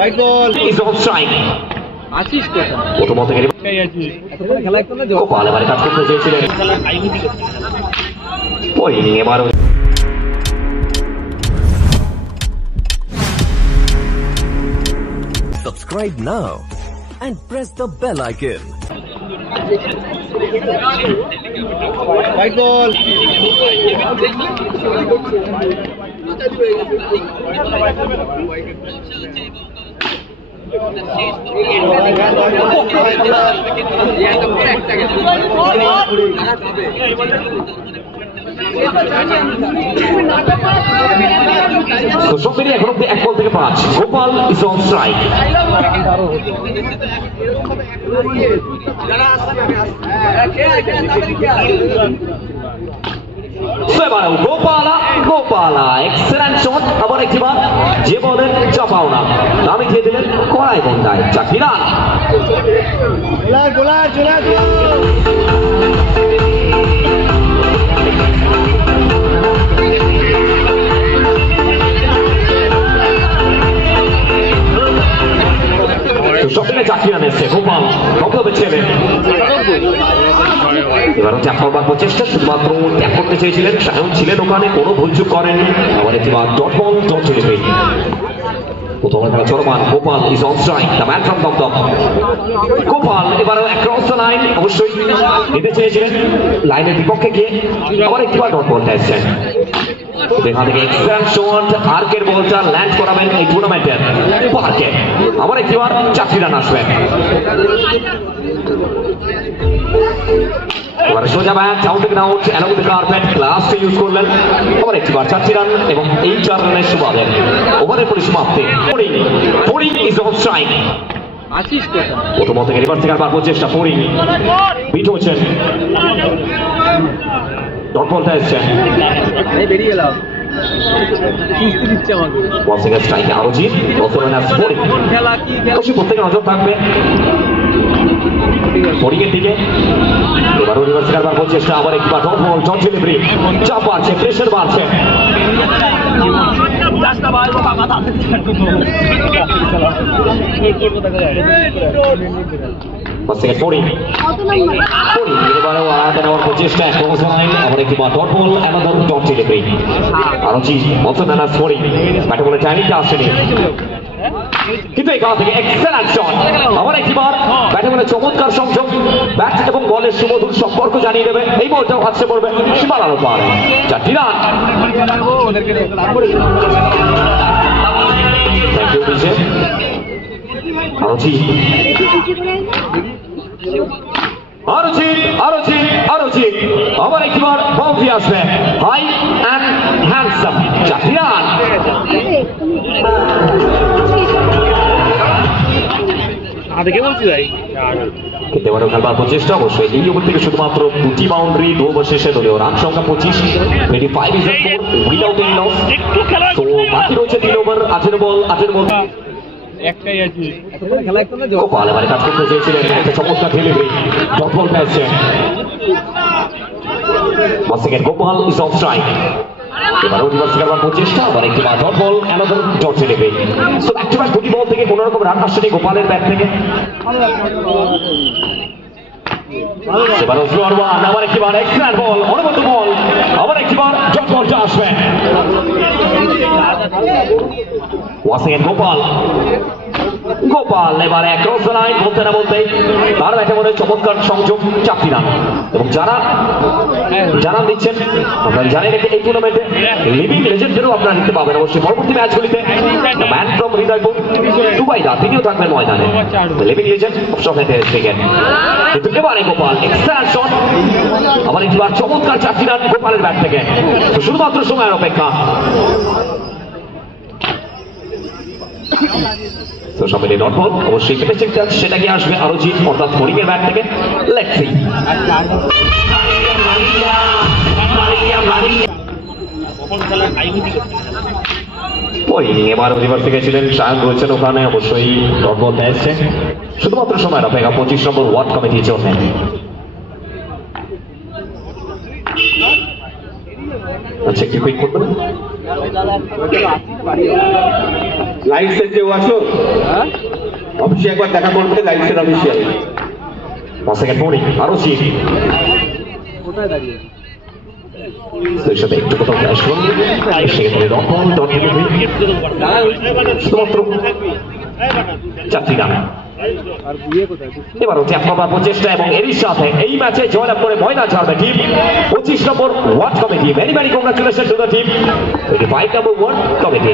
White ball is on strike. প্রথম থেকে গোপাল এবারে কাজ করতে চেয়েছিলেন ওই এবারও Subscribe now and press the bell icon. White ball. So সব মিলিয়ে এখন অব্দি 1 বল থেকে 5 গোপাল is on strike. এবারেও গোপালা এক্সেলেন্ট শট আবার একবার যে বলেন চাপাও না নামে খেয়ে দিলেন কড়াই বন্ধায় চাকরি রান সবথেকে চাকরি রান এসছে গোপাল কবে ছেলে এবারও ট্যাপ করবার প্রচেষ্টা শুধুমাত্র ট্যাপ করতে চেয়েছিলেন সায়ন ছিলেন ওখানে কোনো ভুলচুক করেননি আবার একবার ডট বল ডট চলে পেয়ে প্রথম খেলা চলমান Gopal is on strike the man from Dumdum Gopal এবারও অ্যাক্রস দ্য লাইন অবশ্যই নিতে চেয়েছিলেন লাইনের বিপক্ষে গিয়ে আবার একবার ডট বলটা এসছেন এখান থেকে এক্সেলেন্ট শট আর্কের বলটা ল্যান্ড করাবেন এই টুর্নামেন্টের পার্কে আবার একবার চাকরি রান আসবেন এবারে সোজা bat out out along the carpet ক্লাসকে ইউজ করলেন আবার একবার 4 রান এবং এই 4 রানের সুবাদে ওভারের পরিসমাপ্তি বোরিং ইজ অন স্ট্রাইক প্রথম থেকে রিভার্স থেকে আবার প্রচেষ্টা বোরিং বিট হচ্ছেন ডট বলটা এসছেন বেরিয়ে এলাম কিস্তি দিচ্ছে আমাকে ওয়ান সেকেন্ড স্ট্রাইকে আরো জিত বর্তমানে বোরিং অবশ্যই প্রত্যেকের নজর থাকবে বোরিংয়ের দিকে এবারও রিভার্স থেকে আবার প্রচেষ্টা আবার একবার ডট বল ডট ডেলিভারি চাপ বাড়ছে প্রেশার বাড়ছে এবারেও আড়াতে নেওয়ার প্রচেষ্টা আবার একটি dot ball another dot delivery আরো জিত বর্তমানে বোরিং ব্যাটে বলে টাইমিংটা আসেনি কিন্তু এখান থেকে এক্সেলেন্ট শট আবার একবার ব্যাটে বলে চমৎকার সংযোগ ব্যাট এবং বলের সুমধুর সম্পর্ক জানিয়ে দেবে এই বলটাও হাতে পড়বে সীমানার পারে 4 রান থ্যাংক ইউ বিজয় আরো জিত আবার একবার বাউন্ডারি আসবে হাই অ্যান্ড হ্যান্ডসাম 4 রান এবারও খেলবার প্রচেষ্টা অবশ্যই এই ওভার থেকে শুধুমাত্র 2টি বাউন্ডারি 2 ওভার শেষে দলীয় রান সংখ্যা 25 25 is score without any loss তো বাকি রয়েছে 3 ওভার 8 বল একটাই আছে খেলা একটু না গোপাল এবারে কাজ করতে চেয়েছিলেন একটা চমৎকার ডেলিভারি ডট বল পেয়েছে once again Gopal is on strike এবারও রিভার্স করবার প্রচেষ্টা আবার একটি dot ball another dot delivery so back to back দুটি বল থেকে কোনো রকম রান আসেনি গোপালের ব্যাট থেকে এবারও ফ্লোর ওয়ান আবার একবার এক্সেলেন্ট বল অনবদ্য বল আবার একবার ডট বলটা আসবে once again গোপাল এবারে অ্যাক্রস দ্য লাইন বলতে না বলতেই তার ব্যাটে মনে চমৎকার সংযোগ 4 রান এবং যারা দিচ্ছেন আপনারা জানেন এই টুর্নামেন্টে লিভিং লেজেন্ডদেরও আপনারা দেখতে পাবেন অবশ্যই পরবর্তী ম্যাচগুলিতে ম্যান ফ্রম হৃদয়পুর দুবাইদা তিনিও থাকবেন ময়দানে লিভিং লেজেন্ড অপশন থেকে কিন্তু এবারে গোপাল এক্সেলেন্ট শট আবার একবার চমৎকার 4 রান গোপালের ব্যাট থেকে শুধুমাত্র সময়ের অপেক্ষা তো সব মিলিয়ে ডট বল অবশ্যই ফিনিশিং টাচ সেটা কি আসবে আরো জিত অর্থাৎ বোরিং এর ব্যাট থেকে লেটস সি এবার রিভার্স থেকে ছিলেন সায়ন রয়েছেন ওখানে অবশ্যই ডট বল এসছে শুধুমাত্র সময়ের অপেক্ষা 25 নম্বর ওয়ার্ড কমিটির জন্য আচ্ছা কি কুইক করবেন লাইটসের কেউ আছো হ্যাঁ অফিসে একবার দেখা করতে, লাইটসের অফিসিয়াল। 1 সেকেন্ড বোলিং আরো চিপ কোথায় দাঁড়িয়ে সেই সাথে একটু কোথাও ক্র্যাশ করল সেক্ষেত্রে রক্ষণ ডট ডেলিভারি শুধুমাত্র 4টি রান। আর বুয়ে কোথায় এবারও ট্যাপ করবার প্রচেষ্টা এবং এরই সাথে এই ম্যাচে জয়লাভ করে ময়দান ছাড়বে team 25 number word committee. Very very congratulation to the team 25 number word committee.